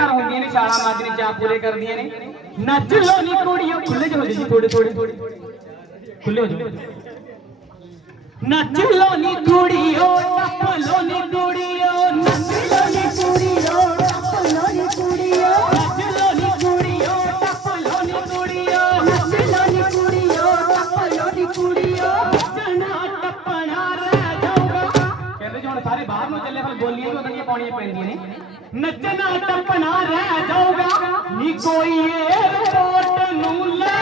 ਘਰ ਹੁੰਦੀਆਂ ਨੇ, ਛਾਲਾ ਮਾਜਰੇ ਚਾਹ ਪੂਰੇ ਕਰਦੀਆਂ ਨੇ। ਨੱਚ ਲੋ ਨੀ ਕੁੜੀਓ ਖੁੱਲੇ ਜੋ ਜੀ ਥੋੜੇ ਥੋੜੇ ਖੁੱਲੇ ਹੋ ਜਾਓ ਨੱਚ ਲੋ ਨੀ ਕੁੜੀਓ ਟੱਪ ਲੋ ਨੀ ਕੁੜੀਓ बाहर नो चले पर गोलियाँ तो दनिया पौनी पेंदी ने। नचना टपना रह जाऊँगा। नी कोई एयरपोर्ट नु ले